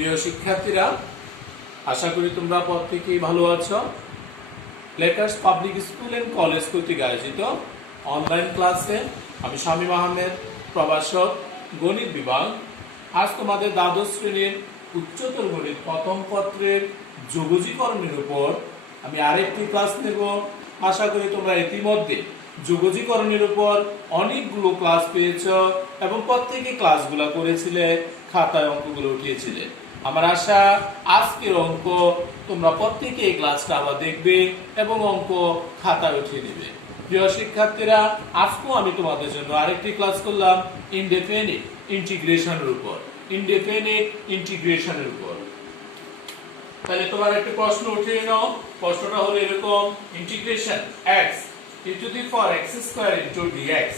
প্রিয় শিক্ষার্থীরা, আশা করি তোমরা প্রত্যেকেই ভালো আছো। Lakers public school and college কর্তৃক আয়োজিত অনলাইন ক্লাসে আমি শামীম আহমেদ, প্রভাষক, গণিত বিভাগ। আজ তোমাদের দ্বাদশ শ্রেণীর উচ্চতর গণিত প্রথম পত্রের যোগজীকরণের উপর আমি আরেকটি ক্লাস নেব। আশা করি তোমরা ইতিমধ্যে যোগজীকরণের উপর অনেকগুলো ক্লাস পেয়েছ এবং প্রত্যেকে ক্লাসগুলো করেছিলে, খাতায় অঙ্কগুলো উঠিয়েছিলে। আমার আশা আজকের অঙ্ক তোমরা প্রত্যেকে এই ক্লাসটা আবার দেখবে এবং অঙ্ক খাতায় উঠিয়ে নেবে। প্রিয় শিক্ষার্থীরা, আজকেও আমি তোমাদের জন্য আরেকটি ক্লাস করলাম ইনডেফিনিট ইন্টিগ্রেশনের উপর। ইনডেফিনিট ইন্টিগ্রেশনের উপর তাহলে তোমার একটা প্রশ্ন উঠিয়ে নাও। প্রশ্নটা হলো এরকম, integration x into the power x square into dx,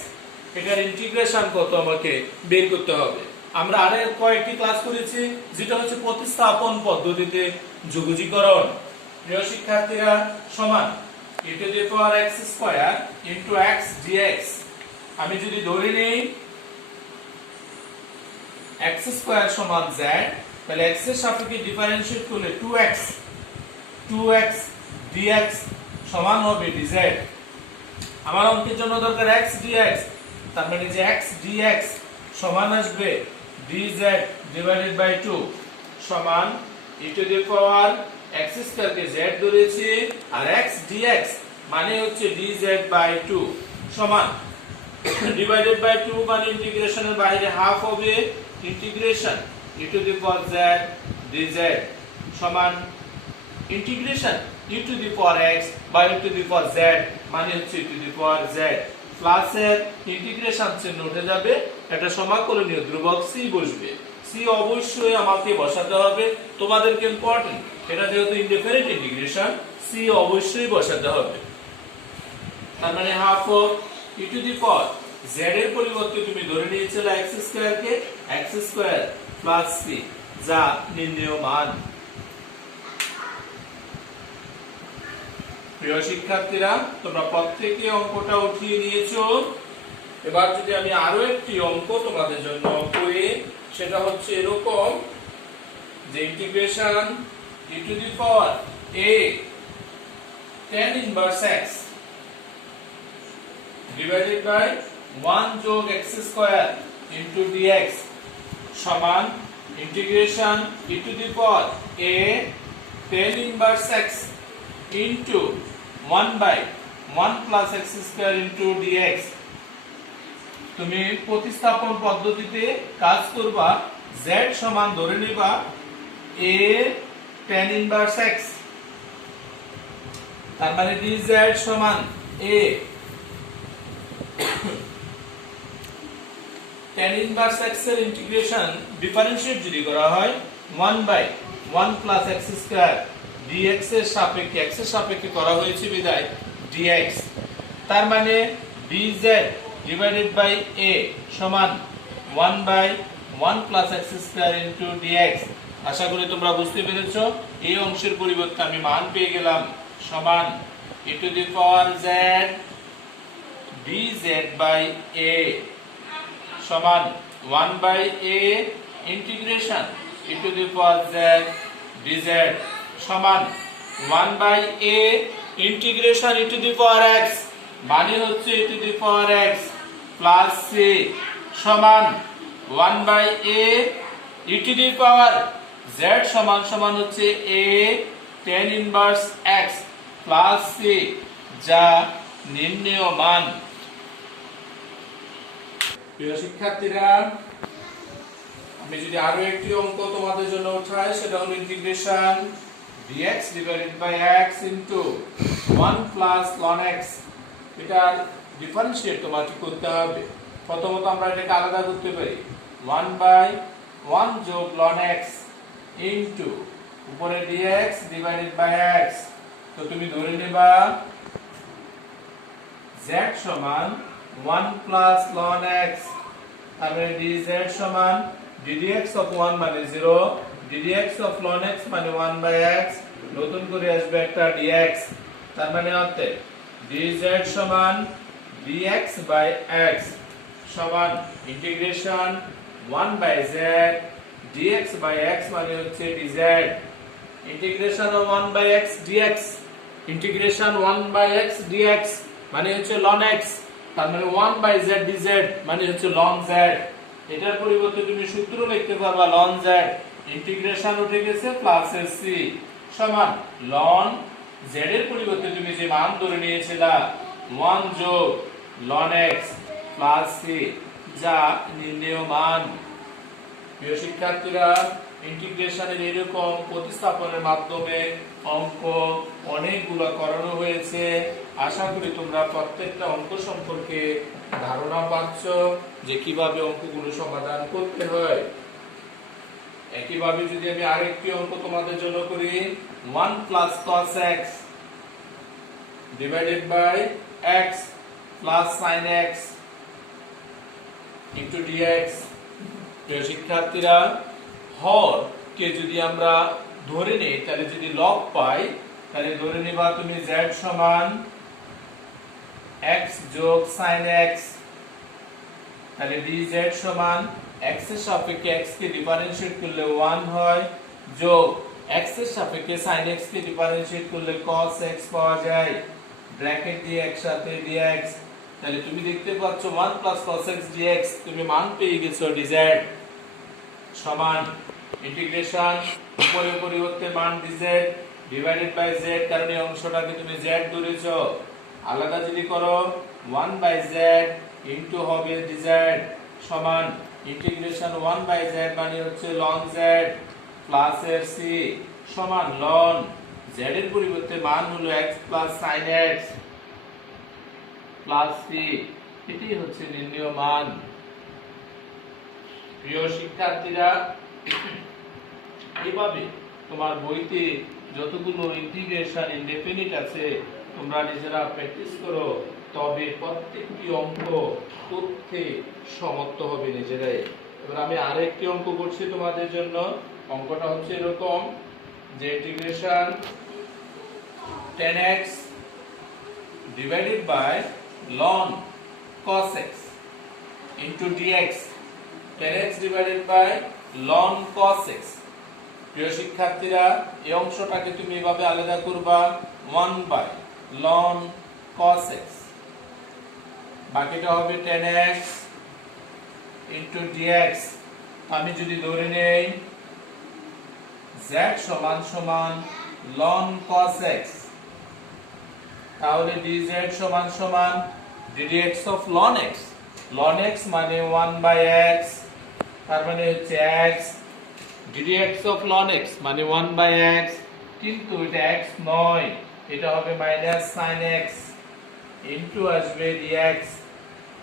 এটার ইন্টিগ্রেশন কত আমাকে বের করতে হবে। আমরা আরে কয়েকটি ক্লাস করেছি যেটা হচ্ছে প্রতিস্থাপন পদ্ধতিতে যোগজীকরণ। প্রিয় শিক্ষার্থীরা, সমান e to the power x square into x dx, আমি যদি ধরে নেই x square সমান z, তাহলে x এর সাপেক্ষে ডিফারেন্সিয়েট করলে 2x dx সমান হবে dz। আমার অঙ্কের জন্য দরকার x dx, তার মানে যে x dx সমান আসবে dz ডিভাইডেড বাই 2 সমান e to the power x square K z ধরেছি আর x dx মানে হচ্ছে dz বাই 2 সমান ডিভাইডেড বাই 2 মানে ইন্টিগ্রেশনের বাইরে হাফ হবে integration e to the power z dz সমান integration e to the power x by e to the power z মানে হচ্ছে e to the power z প্লাসের ইন্টিগ্রেশন চিহ্ন উঠে যাবে, এটা সমাকলনীয় ধ্রুবক c বসবে। c অবশ্যই আমাকে বসাতে হবে, তোমাদেরকে ইম্পর্টেন্ট, এটা যেহেতু ইনডেফিনিট ইন্টিগ্রেশন c অবশ্যই বসাতে হবে। তার মানে half of e to the power z এর পরিবর্তে তুমি ধরে নিয়েছিলে x স্কয়ার কে x স্কয়ার প্লাস c, যা নির্ণেয় মান। প্রিয় শিক্ষার্থীরা, তোমরা প্রত্যেকে অঙ্কটা উঠিয়ে নিয়েছো। এবার যদি আমি আরো একটি অঙ্ক তোমাদের জন্য করি, সেটা হচ্ছে এরকম যে integration e to the power a tan inverse x divided by 1 যোগ x স্কয়ার ইনটু dx সমান integration e to the power a tan inverse x into 1 by 1 plus x square into dx। তুমি প্রতিস্থাপন পদ্ধতিতে কাজ করবা, z সমান ধরে নিবা a tan ইনভার্স x, তার মানে dz সমান a tan ইনভার্স x এর ইন্টিগ্রেশন ডিফারেন্সিয়েট যদি করা হয় 1 by 1 plus x square dx এর সাপেক্ষে x এর সাপেক্ষে করা হয়েছে বিদায় dx, তার মানে dz ডিভাইডেড বাই a সমান 1 by 1 plus x square into dx। আশা করি তোমরা বুঝতে পেরেছো। এই অংশের পরিবর্তে আমি মান পেয়ে গেলাম সমান e to the power z dz by a সমান 1 by a integration e to the power z dz সমান 1 by a integration e to the power x মানে হচ্ছে e to the power x plus c সমান 1 by a e to the power z সমান সমান হচ্ছে a tan inverse x plus c, যা নির্ণেয় মান। প্রিয় শিক্ষার্থীরা, আমি যদি আরো একটি অঙ্ক তোমাদের জন্য উঠাই, সেটা হলো integration dx divided by x into 1 plus ln x। এটার ডিফারেন্সিয়েট তোমাকে করতে হবে। প্রথমত আমরা এটাকে আলাদা করতে পারি, 1 বাই 1 যোগ ln x ইনটু উপরে dx ডিভাইডেড বাই x। তো তুমি ধরে নেবা z সমান 1 প্লাস ln x, তাহলে dz সমান ddx অফ 1 মানে 0, ddx অফ ln x মানে 1 বাই x, নতুন করে আসবে একটা dx, তার মানে হচ্ছে dz সমান dx বাই x সমান integration 1 by z dx by x মানে হচ্ছে dz, integration of 1 by x dx, integration 1 by x dx মানে হচ্ছে ln x, তার মানে 1 by z dz মানে হচ্ছে ln z। এটার পরিবর্তে তুমি সূত্র লিখতে পারবা ln z, ইন্টিগ্রেশন উঠে গেছে প্লাস এর c সমান ln z এর পরিবর্তে তুমি যে মান ধরে নিয়েছিলা 1 যোগ ln x প্লাস c যা নির্ণেয় মান। প্রিয় শিক্ষার্থীরা, ইন্টিগ্রেশনের এরকম প্রতিস্থাপনের মাধ্যমে অঙ্ক অনেকগুলো করানো হয়েছে। আশা করি তোমরা প্রত্যেকটা অঙ্ক সম্পর্কে ধারণা পাচ্ছ যে কিভাবে অঙ্কগুলো সমাধান করতে হয়। একইভাবে যদি আমি আরেকটি অঙ্ক তোমাদের জন্য করি, 1 plus cos x divided by x plus sin x into dx। প্রিয় শিক্ষার্থীরা, হর কে যদি আমরা ধরে নেই তাহলে যদি লব পাই তাহলে ধরে নিবা তুমি z সমান x যোগ sin x, তাহলে dz সমান x এর সাপেক্ষে x কে ডিফারেন্সিয়েট করলে 1 হয় যোগ x এর সাপেক্ষে sin x কে ডিফারেন্সিয়েট করলে cos x পাওয়া যায়, ব্র্যাকেট দিয়ে একসাথে dx। তাহলে তুমি দেখতে পাচ্ছ 1 plus cos x dx, তুমি মান পেয়ে গেছো dz সমান ইন্টিগ্রেশন উপরের পরিবর্তে মান dz ডিভাইডেড বাই z, কারণ এই অংশটাকে তুমি z ধরেছো, আলাদা যদি করো 1 by z ইনটু হবে dz সমান ইন্টিগ্রেশন 1 by z মানে হচ্ছে ln z প্লাস এর c সমান ln z এর পরিবর্তে মান হলো x plus sin x plus c, এটি হচ্ছে নির্ণেয় মান। প্রিয় শিক্ষার্থীরা, এইভাবে তোমার বইতে যতগুলো ইন্টিগ্রেশন ইনডেফিনিট আছে তোমরা নিজেরা প্র্যাকটিস করো, তবে প্রত্যেকটি অঙ্ক করতে সমর্থ হবে নিজেরাই। এবার আমি আরেকটি অঙ্ক করছি তোমাদের জন্য। অঙ্কটা হচ্ছে এরকম যে integration 10x divided by ln cos x into dx, 10x divided by ln cos x। প্রিয় শিক্ষার্থীরা, এই অংশটাকে তুমি এভাবে আলাদা করবা 1 by ln cos x, বাকিটা হবে 10x into dx। আমি যদি ধরে নেই z সমান সমান ln cos x, তাহলে dz সমান সমান ddx of ln x, ln x মানে 1 by x, তার মানে হচ্ছে x, ddx of ln x মানে 1 by x, কিন্তু এটা x নয়, এটা হবে মাইনাস sin x ইনটু আসবে dx,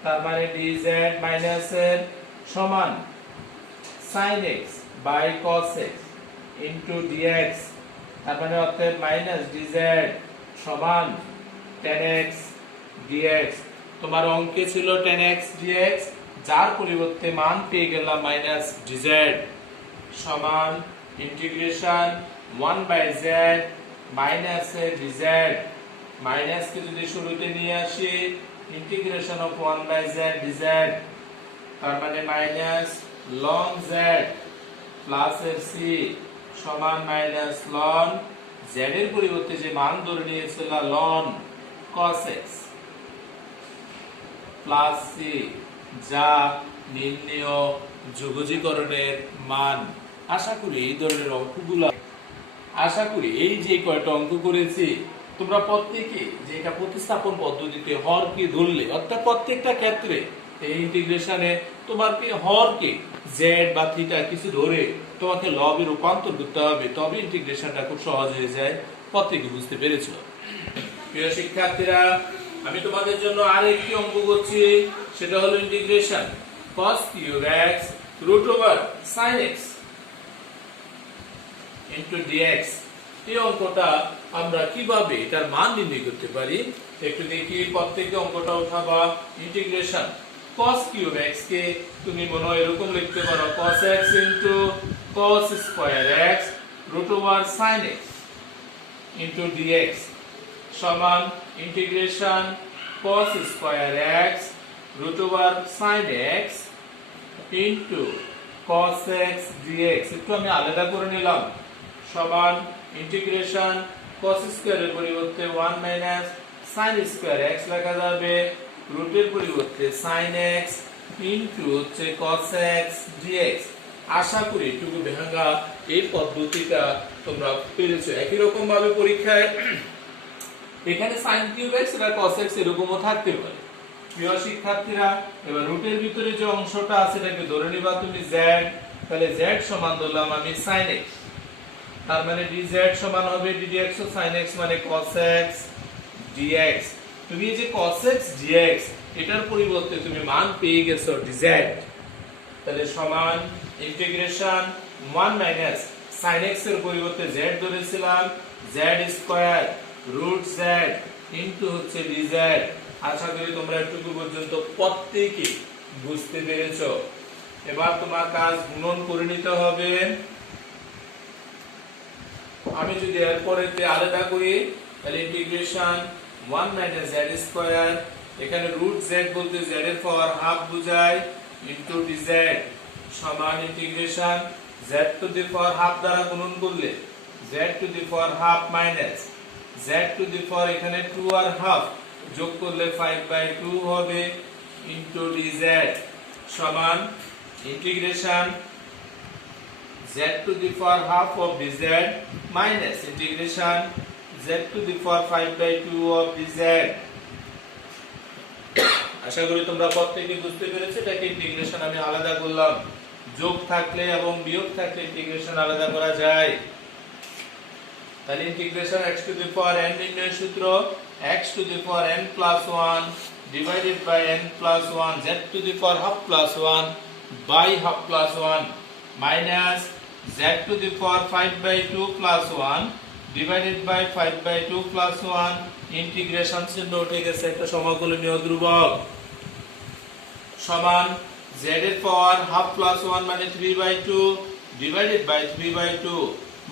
তার মানে dz মাইনাস এর সমান sin x by cos x into dx, তার মানে অর্থাৎ মাইনাস dz সমান 10x dx। তোমার অঙ্কে ছিল 10x dx, যার পরিবর্তে মান পেয়ে গেলাম মাইনাস dz সমান integration 1 by z minus dz, minus কে যদি শুরুতে নিয়ে আসি integration of 1 by z dz, তার মানে মাইনাস ln z প্লাস এর c সমান মাইনাস ln z এর পরিবর্তে যে মান ধরে নিয়েছিল ln cos x plus c, যা নির্ণেয় যোগজীকরণের মান। আশা করি এই ধরনের অঙ্কগুলো, আশা করি এই যে কয়টা অঙ্ক করেছি তোমরা প্রত্যেকে যে এটা প্রতিস্থাপন পদ্ধতিতে হরকে ধরলে, অর্থাৎ প্রত্যেকটা ক্ষেত্রে এই ইন্টিগ্রেশনে তোমাকে হরকে z বা থিটা কিছু ধরে তোমাকে লবে রূপান্তর করতে হবে, তবে ইন্টিগ্রেশনটা খুব সহজ হয়ে যায়। প্রত্যেকে বুঝতে পেরেছো? প্রিয় শিক্ষার্থীরা, আমি তোমাদের জন্য আরেকটি অঙ্ক করছি, সেটা হলো integration cos cube x root over sin x into dx। এই অঙ্কটা আমরা কিভাবে এটার মান নির্ণয় করতে পারি একটু দেখি। প্রত্যেকটা অঙ্কটা উঠাবা। ইন্টিগ্রেশন cos cube x কে তুমি মনে হয় এরকম লিখতে পারো cos x into cos square x root over sin x into dx সমান integration cos square x root over sin x into cos x dx একটু আমি আলাদা করে নিলাম সমান ইন্টিগ্রেশন cos স্কয়ার এর পরিবর্তে 1 মাইনাস sin স্কয়ার x লেখা যাবে রুটের পরিবর্তে sin x ইনটু হচ্ছে cos x dx। আশা করি এটুকু ভাঙা এই পদ্ধতিটা তোমরা পেরেছো। একই রকম ভাবে পরীক্ষায় এখানে sin কিউব x বা cos x এরকমও থাকতে পারে। প্রিয় শিক্ষার্থীরা, এবার রুটের ভিতরে যে অংশটা আছে এটাকে ধরে নিবা তুমি z, তাহলে z সমান ধরলাম আমি sin x, তার মানে dz সমান হবে ddx ও sin x মানে cos x dx। তুমি এই যে cos x dx এটার পরিবর্তে তুমি মান পেয়ে গেছো dz, তাহলে সমান ইন্টিগ্রেশন 1 মাইনাস sin x এর পরিবর্তে z ধরেছিলাম z square root z into হচ্ছে dz। আশা করি তোমরা এটুকু পর্যন্ত প্রত্যেকে বুঝতে পেরেছো। এবার তোমার কাজ গুণন করে নিতে হবে। আমি যদি এর পরেতে আলাদা করি তাহলে ইন্টিগ্রেশন 1 মাইনাস z স্কয়ার, এখানে রুট z বলতে z এর পাওয়ার হাফ বোঝায় ইনটু dz সমান integration z to the power half দ্বারা গুণন করলে z to the power half minus z to the power এখানে 2 আর হাফ যোগ করলে 5/2 হবে ইনটু dz সমান integration z to the power half of dz minus integration z to the power 5/2 of dz। আশা করি তোমরা প্রত্যেককে বুঝতে পেরেছো। এটাকে ইন্টিগ্রেশন আমি আলাদা করলাম, যোগ থাকলে এবং বিয়োগ থাকলে ইন্টিগ্রেশন আলাদা করা যায়। তাহলে integration x to the power n নির্ণয়ের সূত্র x to the power n plus 1 divided by n plus 1 z to the power half plus 1 by half plus 1 minus z to the power 5/2 plus 1 divided by 5/2 plus 1 integration চিহ্ন উঠে গেছে একটা সমাকলনীয় ধ্রুবক সমান z এর power half plus 1 মানে 3/2 divided by 3/2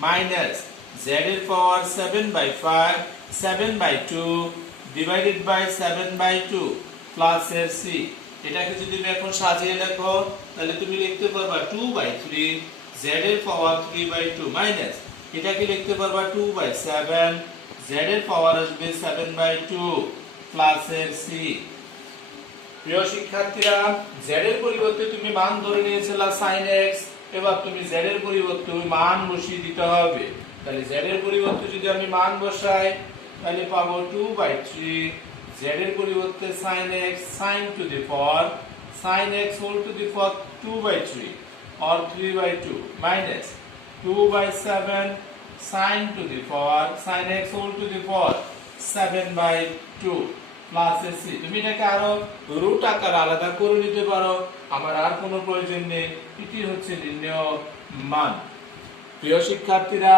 minus z এর পাওয়ার 7/5 7/2 divided by 7/2 plus এর c। এটাকে যদি তুমি এখন সাজিয়ে লেখো তাহলে তুমি লিখতে পারবা 2/3 z এর পাওয়ার 3/2 মাইনাস এটাকে লিখতে পারবা 2/7 z এর পাওয়ার আসবে 7/2 প্লাস এর c। প্রিয় শিক্ষার্থীরা, z এর পরিবর্তে তুমি মান ধরে নিয়েছিলা sin x, এবার তুমি z এর পরিবর্তে ওই মান বসিয়ে দিতে হবে। তাহলে z এর পরিবর্তে যদি আমি মান বসাই তাহলে পাবো 2/3 z এর পরিবর্তে sin x sin to the power sin x whole to the power 2/3 or 3/2 minus 2/7 sin to the power sin x whole to the power 7/2 plus c। তুমি এটাকে আরো রুট আকার আলাদা করে নিতে পারো, আমার আর কোনো প্রয়োজন নেই। এটি হচ্ছে নির্ণয় মান। প্রিয় শিক্ষার্থীরা,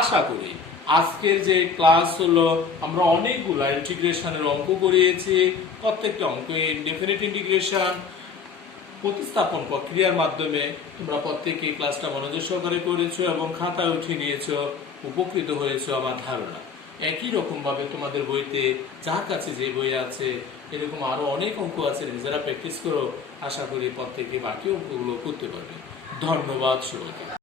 আশা করি আজকের যে ক্লাস হলো আমরা অনেকগুলা ইন্টিগ্রেশনের অঙ্ক করিয়েছি। প্রত্যেকটা অঙ্ক ইনডেফিনিট ইন্টিগ্রেশন প্রতিস্থাপন প্রক্রিয়ার মাধ্যমে তোমরা প্রত্যেকই ক্লাসটা মনোযোগ সহকারে করেছো এবং খাতায় উঠিয়ে নিয়েছো, উপকৃত হয়েছো আমার ধারণা। একই রকম ভাবে তোমাদের বইতে যার কাছে যে বই আছে এরকম আরো অনেক অঙ্ক আছে, যারা প্র্যাকটিস করো আশা করি প্রত্যেকে বাকি অঙ্কগুলো করতে পারবে। ধন্যবাদ সবাইকে।